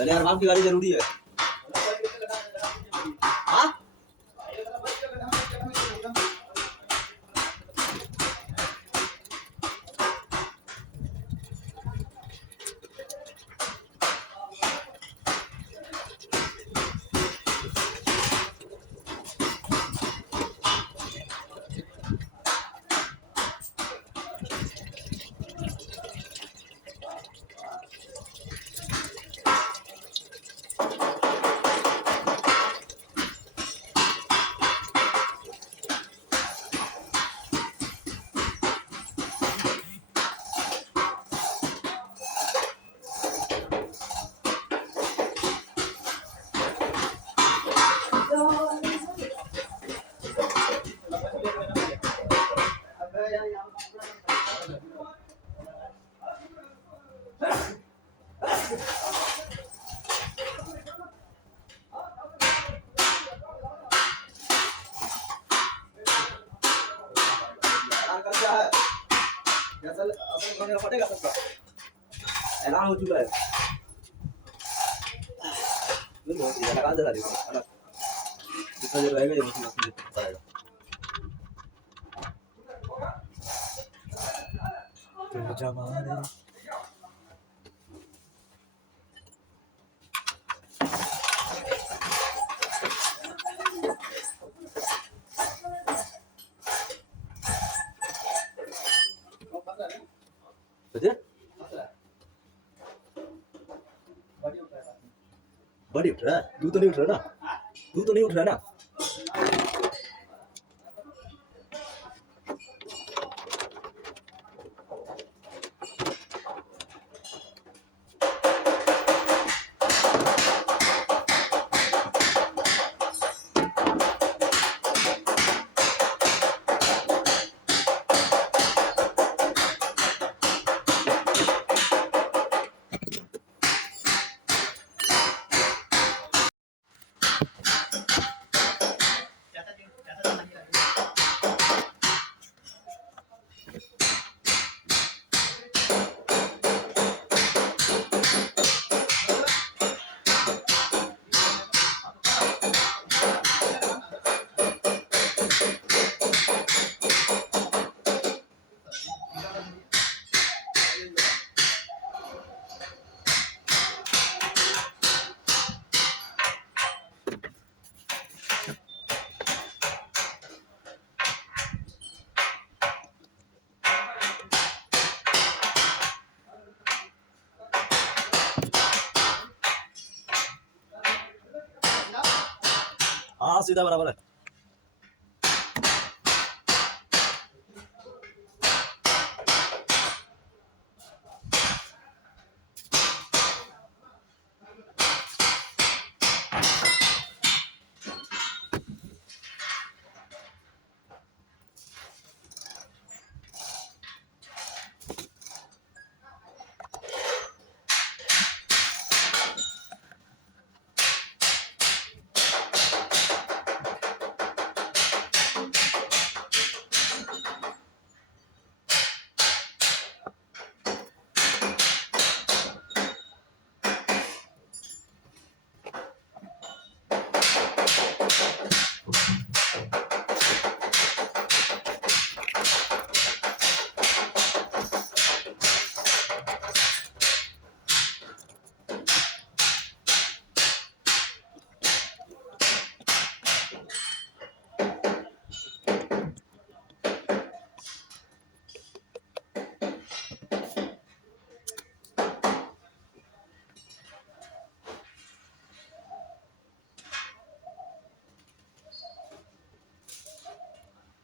अरे यार बाप की गाड़ी जरूरी है। हाँ क्या है असल असल फटेगा सबका ऐलान हो चुका है। बहुत ही लगा जरा देखो है ना जितना देर रहेगा ये मशीन मशीन जितना रहेगा। जमाने बड़ी उठ रहा है तू तो नहीं उठ रहा ना तू तो नहीं उठ रहा ना। हाँ सीधा बराबर है।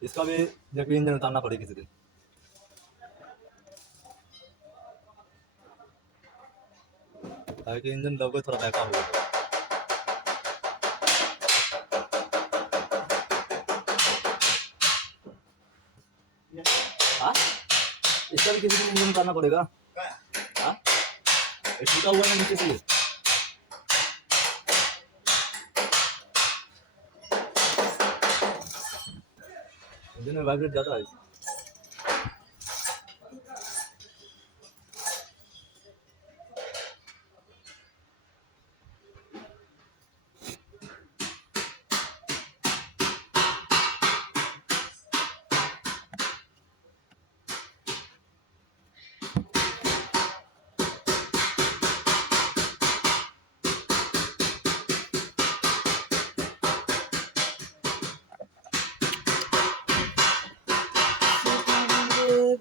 इसका भी देखो इंजन उतारना पड़ेगा किसी दिन। ताकि इंजन लोगों थोड़ा बैका हो। हाँ इसका भी किसी दिन इंजन उतारना पड़ेगा। हाँ ये टूटा हुआ है नीचे से। इंजन में वाइब्रेट ज़्यादा है।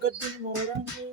गद्दी मोडांगे